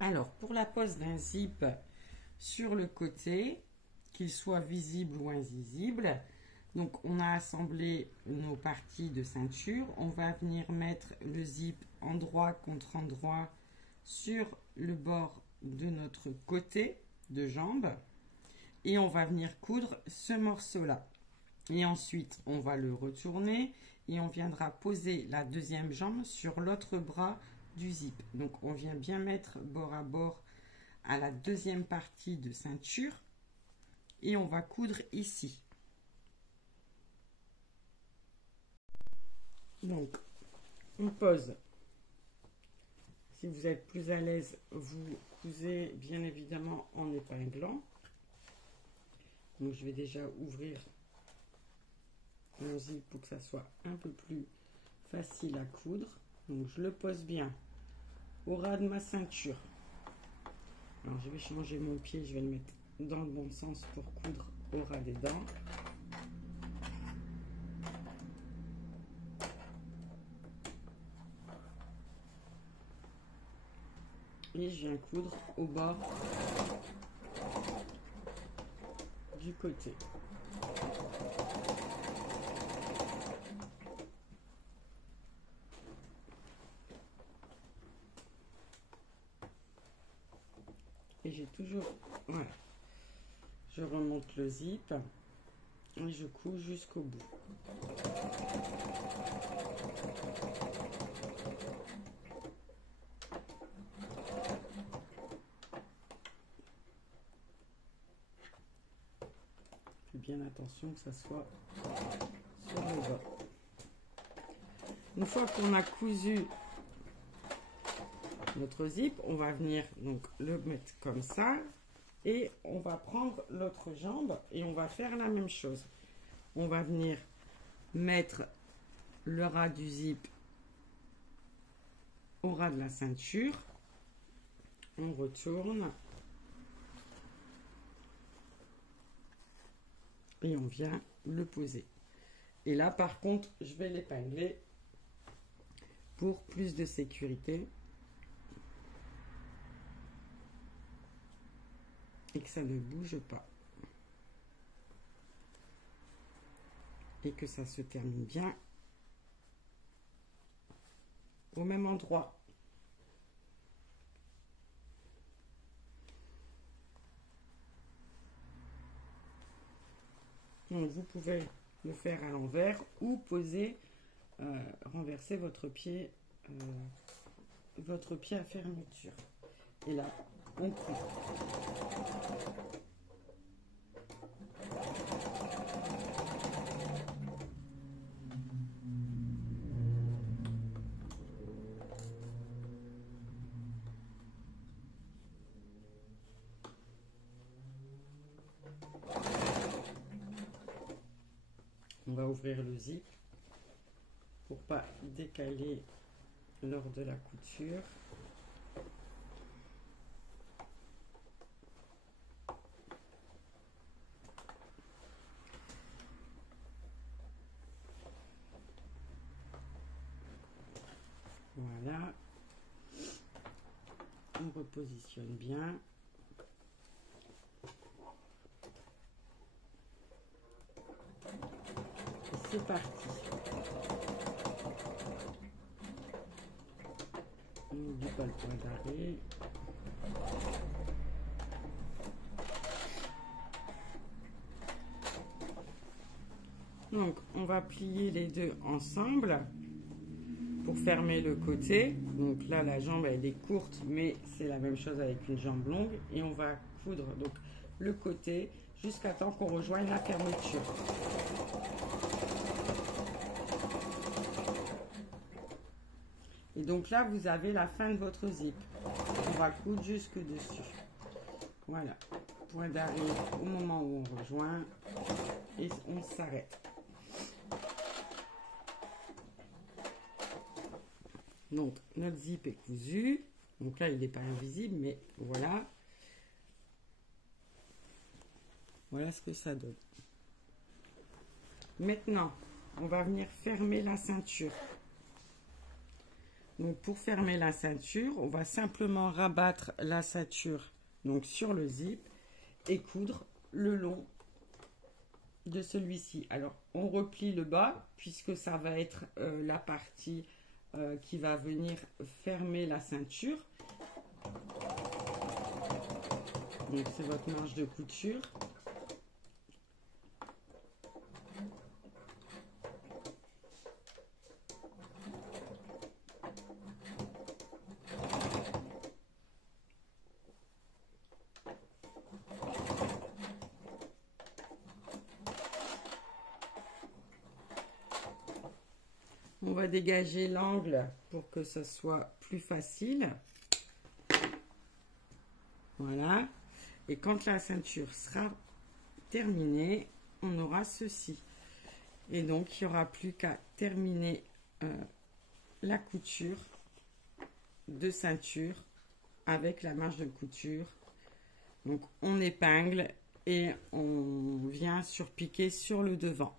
Alors, pour la pose d'un zip sur le côté, qu'il soit visible ou invisible, donc on a assemblé nos parties de ceinture. On va venir mettre le zip endroit contre endroit sur le bord de notre côté de jambe. Et on va venir coudre ce morceau-là. Et ensuite, on va le retourner et on viendra poser la deuxième jambe sur l'autre bras du zip. Donc, on vient bien mettre bord à bord à la deuxième partie de ceinture et on va coudre ici. Donc, on pose. Si vous êtes plus à l'aise, vous cousez bien évidemment en épinglant. Donc, je vais déjà ouvrir mon zip pour que ça soit un peu plus facile à coudre. Donc, je le pose bien au ras de ma ceinture. Alors, je vais changer mon pied, je vais le mettre dans le bon sens pour coudre au ras des dents. Et je viens coudre au bord du côté. Et j'ai toujours, voilà, je remonte le zip et je couds jusqu'au bout. Fais bien attention que ça soit sur le bas. Une fois qu'on a cousu notre zip, on va venir donc le mettre comme ça et on va prendre l'autre jambe et on va faire la même chose. On va venir mettre le ras du zip au ras de la ceinture, on retourne et on vient le poser. Et là par contre je vais l'épingler pour plus de sécurité et que ça ne bouge pas et que ça se termine bien au même endroit. Donc vous pouvez le faire à l'envers ou poser, renverser votre pied à fermeture. Et là, on coud. On va ouvrir le zip pour pas décaler lors de la couture. Voilà. On repositionne bien. C'est parti. On n'oublie pas le point d'arrêt. Donc, on va plier les deux ensemble pour fermer le côté. Donc là, la jambe, elle est courte, mais c'est la même chose avec une jambe longue. Et on va coudre donc le côté jusqu'à temps qu'on rejoigne la fermeture. Et donc là, vous avez la fin de votre zip. On va coudre jusque dessus. Voilà. Point d'arrêt au moment où on rejoint. Et on s'arrête. Donc, notre zip est cousu. Donc là, il n'est pas invisible, mais voilà. Voilà ce que ça donne. Maintenant, on va venir fermer la ceinture. Donc pour fermer la ceinture, on va simplement rabattre la ceinture donc sur le zip et coudre le long de celui-ci. Alors on replie le bas puisque ça va être la partie qui va venir fermer la ceinture. Donc c'est votre marge de couture. On va dégager l'angle pour que ce soit plus facile. Voilà. Et quand la ceinture sera terminée, on aura ceci. Et donc, il n'y aura plus qu'à terminer la couture de ceinture avec la marge de couture. Donc, on épingle et on vient surpiquer sur le devant.